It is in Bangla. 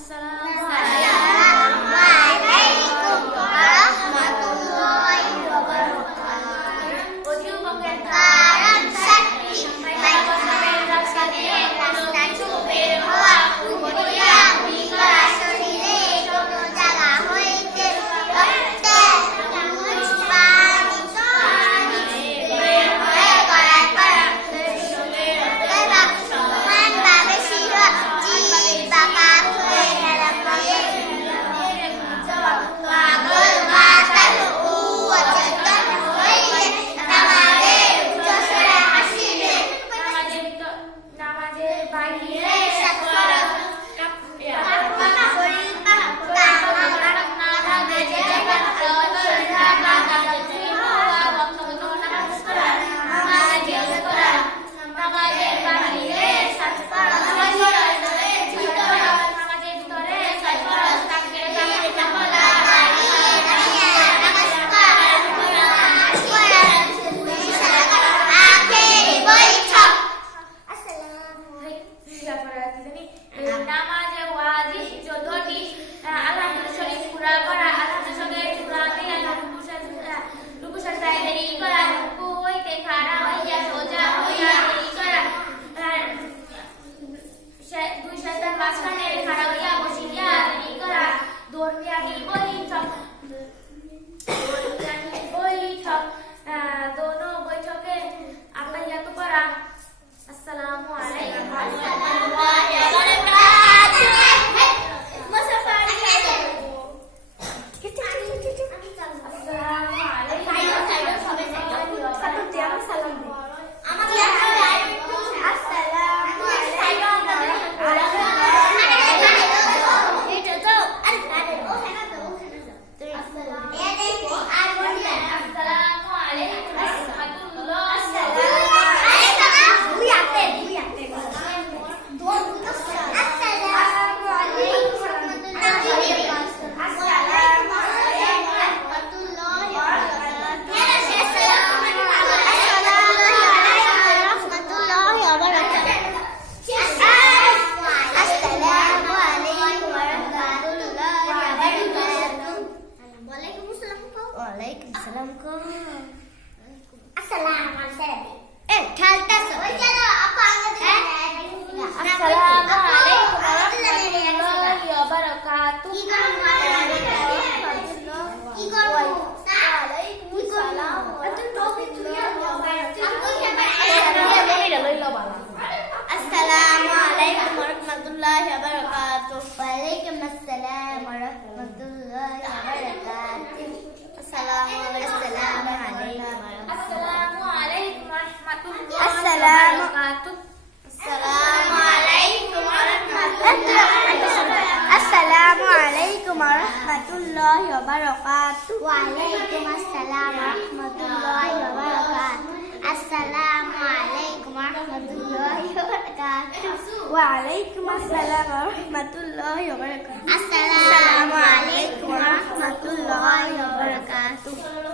السلام Assalamu ওয়ালাইকুম আসসালাম আসসালাম আলাইকুম এ খালতা ওই চলো আপা আগে আসসালামু আলাইকুম রাহমাতুল্লাহি ওয়া বারাকাতুহু কি করব কি করব ওয়ালাইকুম আসসালাম তুই টপিক তুই আসসালামু আলাইকুম ওয়া রাহমাতুল্লাহি ওয়া বারাকাতুহু ওয়ালাইকুম আসসালাম ওয়া রাহমাতুল্লাহি السلام. السلام عليكم ورحمة الله السلام عليكم ورحمة الله وبركاته. وعليكم السلام ورحمة الله وبركاته. السلام عليكم ورحمة الله وبركاته. وعليكم السلام ورحمة الله وبركاته. السلام عليكم ورحمة الله وبركاته.